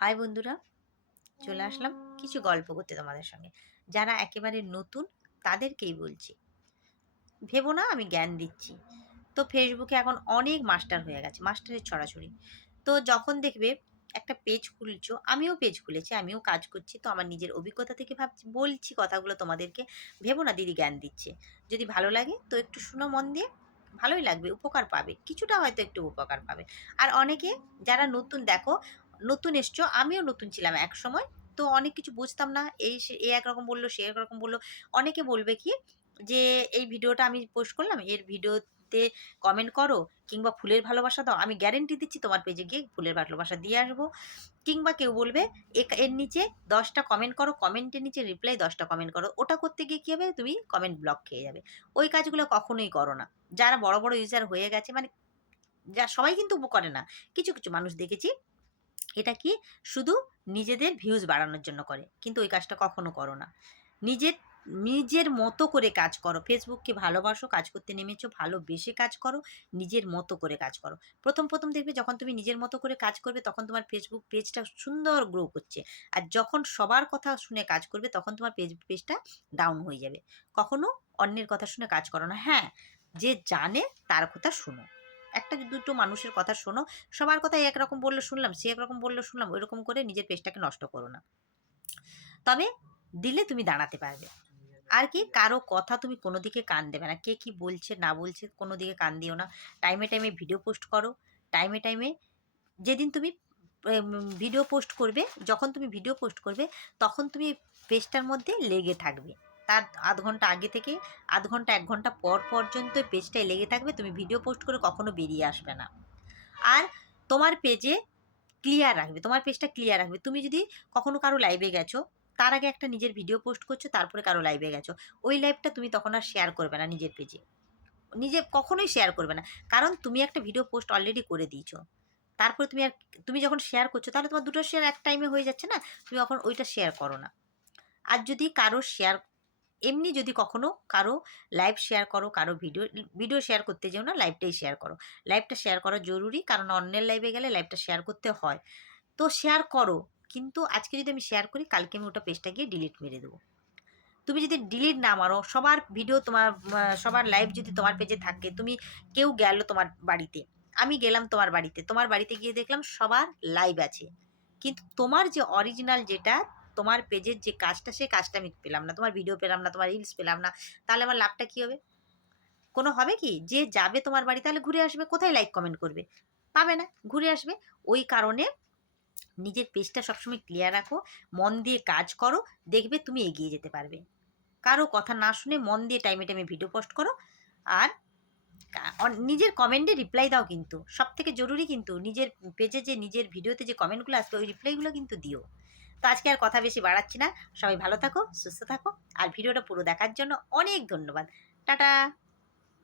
High বন্ধুরা, চলে আসলাম কিছু গল্প করতে তোমাদের সঙ্গে। যারা একেবারে নতুন, তাদেরকেই বলছি। ভেবো না, আমি জ্ঞান দিচ্ছি। তো ফেসবুকে এখন অনেক মাস্টার হয়ে গেছে মাস্টারের ছড়াছড়ি। তো যখন দেখবে একটা পেজ খুলছো, আমিও পেজ খুলেছি, আমিও কাজ করছি, তো আমার নিজের অভিজ্ঞতা থেকে ভাবছি, বলছি কথাগুলো তোমাদেরকে। ভেবো না, দিদি জ্ঞান দিচ্ছে। যদি ভালো লাগে, তো একটু শুনো মন দিয়ে, ভালোই লাগবে, উপকার পাবে। কিছুটা হয়তো একটু উপকার পাবে। আর অনেকে যারা নতুন, দেখো নতুন এসছো, আমিও নতুন ছিলাম এক সময়। তো অনেক কিছু বুঝতাম না, এই সে- এ একরকম বলল, সে একরকম বলল। অনেকে বলবে কি যে, এই ভিডিওটা আমি পোস্ট করলাম, এর ভিডিওতে কমেন্ট করো, কিংবা ফুলের ভালোবাসা দাও, আমি গ্যারেন্টি দিচ্ছি তোমার পেজে গিয়ে ফুলের ভালোবাসা দিয়ে আসব। কিংবা কেউ বলবে এর নিচে দশটা কমেন্ট করো কমেন্টের নিচে রিপ্লাই দশটা কমেন্ট করো, ওটা করতে গিয়ে কী হবে, তুমি কমেন্ট ব্লক খেয়ে যাবে। ওই কাজগুলো কখনোই করো না। যারা বড় বড় ইউজার হয়ে গেছে মানে যা, সবাই কিন্তু করে না। কিছু কিছু মানুষ দেখেছি এটা কি শুধু নিজেদের ভিউজ বাড়ানোর জন্য করে? কিন্তু ওই কাজটা কখনো করো না। নিজের নিজের মতো করে কাজ করো। ফেসবুককে ভালোবাসো, কাজ করতে নেমেছো, ভালোবেসে কাজ করো, নিজের মতো করে কাজ করো। প্রথম প্রথম দেখবে যখন তুমি নিজের মতো করে কাজ করবে, তখন তোমার ফেসবুক পেজটা সুন্দর গ্রো করছে। আর যখন সবার কথা শুনে কাজ করবে, তখন তোমার পেজ পেজটা ডাউন হয়ে যাবে। কখনো অন্যের কথা শুনে কাজ করো না। হ্যাঁ যে জানে তার কথা শুনো। একটা দুটো মানুষের কথা শোনো, সবার কথা একরকম বলল শুনলাম, সে একরকম বলল শুনলাম, ওইরকম করে নিজের পেজটাকে নষ্ট করো না। তবে দিলে তুমি দাঁড়াতে পারবে। আর কি, কারও কথা তুমি কোনো দিকে কান দেবে না। কে কি বলছে, না বলছে, কোনো দিকে কান দিও না। টাইমে টাইমে ভিডিও পোস্ট করো। টাইমে টাইমে যেদিন তুমি ভিডিও পোস্ট করবে, যখন তুমি ভিডিও পোস্ট করবে, তখন তুমি পেজটার মধ্যে লেগে থাকবে। তার আধ ঘণ্টা আগে থেকে, আধ ঘণ্টা, এক ঘণ্টা পর পর্যন্ত পেজটায় লেগে থাকবে, তুমি ভিডিও পোস্ট করে কখনো বেরিয়ে আসবে না। আর তোমার পেজে ক্লিয়ার রাখবে, তোমার পেজটা ক্লিয়ার রাখবে। তুমি যদি কখনো কারও লাইভে গেছো, তার আগে একটা নিজের ভিডিও পোস্ট করছ, তারপরে কারও লাইভে গেছো, ওই লাইভটা তুমি তখন আর শেয়ার করবে না নিজের পেজে নিজে কখনোই শেয়ার করবে না, কারণ তুমি একটা ভিডিও পোস্ট অলরেডি করে দিয়েছ। তারপরে তুমি আর, তুমি যখন শেয়ার করছ, তাহলে তোমার দুটো শেয়ার এক টাইমে হয়ে যাচ্ছে না, তুমি এখন ওইটা শেয়ার করো না। আর যদি কারও শেয়ার এমনি যদি কখনো কারও লাইভ শেয়ার করো, কারও ভিডিও ভিডিও শেয়ার করতে যেও না লাইভটাই শেয়ার করো। লাইভটা শেয়ার করা জরুরি, কারণ অন্যের লাইভে গেলে লাইভটা শেয়ার করতে হয়। তো শেয়ার করো, কিন্তু আজকে যদি আমি শেয়ার করি, কালকে আমি ওটা পেজটা গিয়ে ডিলিট মেরে দেবো। তুমি যদি ডিলিট না মারো, সবার ভিডিও তোমার সবার লাইভ যদি তোমার পেজে থাকে, তুমি কেউ গেল তোমার বাড়িতে, আমি গেলাম তোমার বাড়িতে তোমার বাড়িতে গিয়ে দেখলাম সবার লাইভ আছে। কিন্তু তোমার যে অরিজিনাল যেটা তোমার পেজের যে কাজটা, সেই কাজটা আমি পেলাম না। তোমার ভিডিও পেলাম না, তোমার রিলস পেলাম না। তাহলে আমার লাভটা কী হবে? কোনো হবে কি? যে যাবে তোমার বাড়ি, তাহলে ঘুরে আসবে। কোথায় লাইক কমেন্ট করবে? পাবে না, ঘুরে আসবে। ওই কারণে নিজের পেজটা সবসময় ক্লিয়ার রাখো, মন দিয়ে কাজ করো, দেখবে তুমি এগিয়ে যেতে পারবে। কারও কথা না শুনে মন দিয়ে টাইমে টাইমে ভিডিও পোস্ট করো। আর নিজের কমেন্টে রিপ্লাই দাও কিন্তু। সব থেকে জরুরি কিন্তু নিজের পেজে যে, নিজের ভিডিওতে যে কমেন্টগুলো আসবে, ওই রিপ্লাইগুলো কিন্তু দিও। তো আজকে আর কথা বেশি বাড়াচ্ছি না। সবাই ভালো থাকো, সুস্থ থাকো। আর ভিডিওটা পুরো দেখার জন্য অনেক ধন্যবাদ। টাটা!